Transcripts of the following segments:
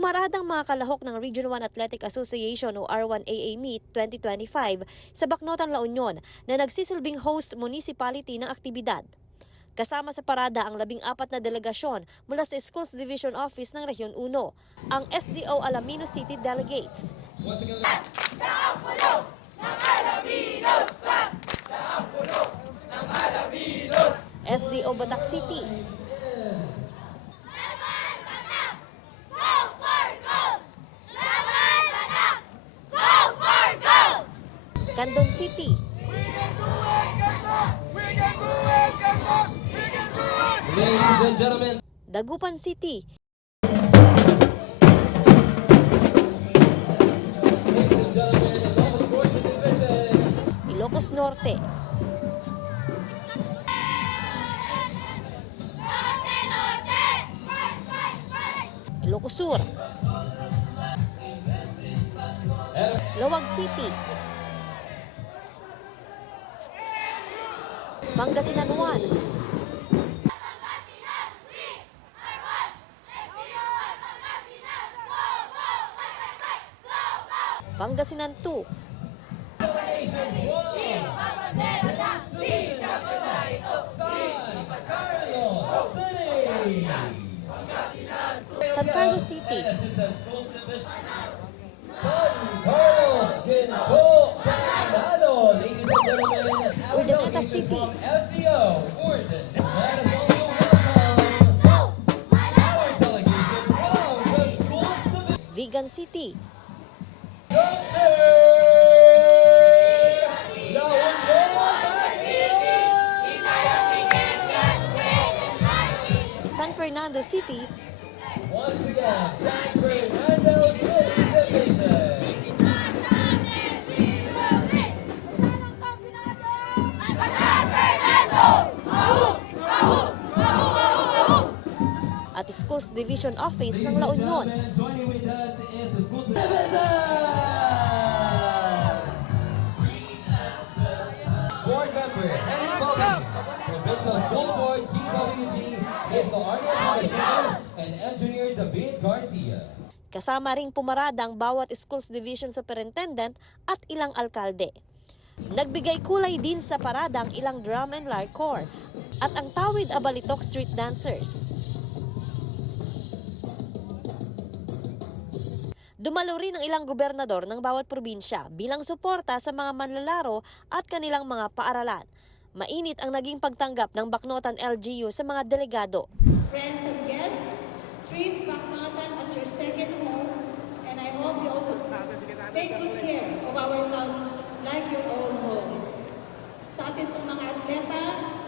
Pumaradang mga kalahok ng Region 1 Athletic Association o R1AA Meet 2025 sa Bacnotan, La Union na nagsisilbing host municipality ng aktibidad. Kasama sa parada ang 14 na delegasyon mula sa Schools Division Office ng Region 1, ang SDO Alaminos City Delegates, SDO Batak City, Candon City, Ladies and gentlemen, Dagupan City, Ilocos Norte, Ilocos Sur, Lawag City, Pangasinan 1, Pangasinan 2, San Carlos City, Urdaneta City, Vigan City, San Fernando City, once again, San Fernando City Division. at Schools Division Office ng La Union. Joining with us is the Schools Division. Board member Henry Bobby, Provincial School Board TWG, Mr. Arnie Pangasinan, and Engineer David Garcia. Kasama ring pumarada ang bawat Schools Division Superintendent at ilang alkalde. Nagbigay kulay din sa parada ang ilang drum and lyre corps at ang Tawid Abalitok Street Dancers. Dumalo rin ang ilang gobernador ng bawat probinsya bilang suporta sa mga manlalaro at kanilang mga paaralan. Mainit ang naging pagtanggap ng Bacnotan LGU sa mga delegado. Friends and guests, treat Bacnotan as your second home, and I hope you also take good care of our town like your own homes. Sa atin pong mga atleta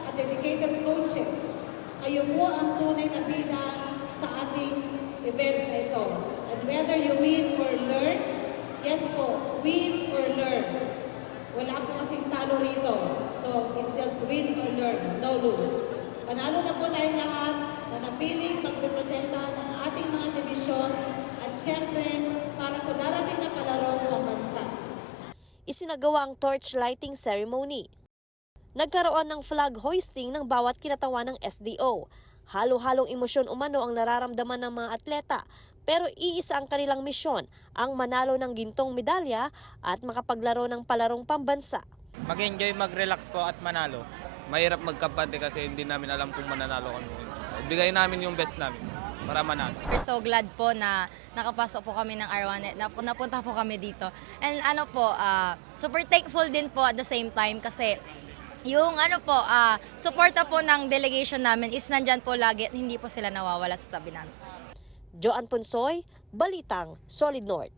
at dedicated coaches, kayo po ang tunay na bida sa ating event na ito. And whether you win or learn, yes po, win or learn. Wala po kasing talo rito. So, it's just win or learn, no lose. Panalo na po tayong lahat na napiling magrepresenta ng ating mga dibisyon at syempre para sa darating na palarong pambansa. Isinagawa ang torch lighting ceremony. Nagkaroon ng flag hoisting ng bawat kinatawan ng SDO. Halo-halong emosyon umano ang nararamdaman ng mga atleta, pero iisa ang kanilang misyon, ang manalo ng gintong medalya at makapaglaro ng palarong pambansa. Mag-enjoy, mag-relax po at manalo. Mahirap magkampante kasi hindi namin alam kung mananalo kami. Bigay namin yung best namin para manalo. We're so glad po na nakapasok po kami ng R1, napunta po kami dito. And super thankful din po at the same time kasi yung suporta po ng delegation namin is nandyan po lagi at hindi po sila nawawala sa tabi namin. Joan Ponsoy, Balitang Solid North.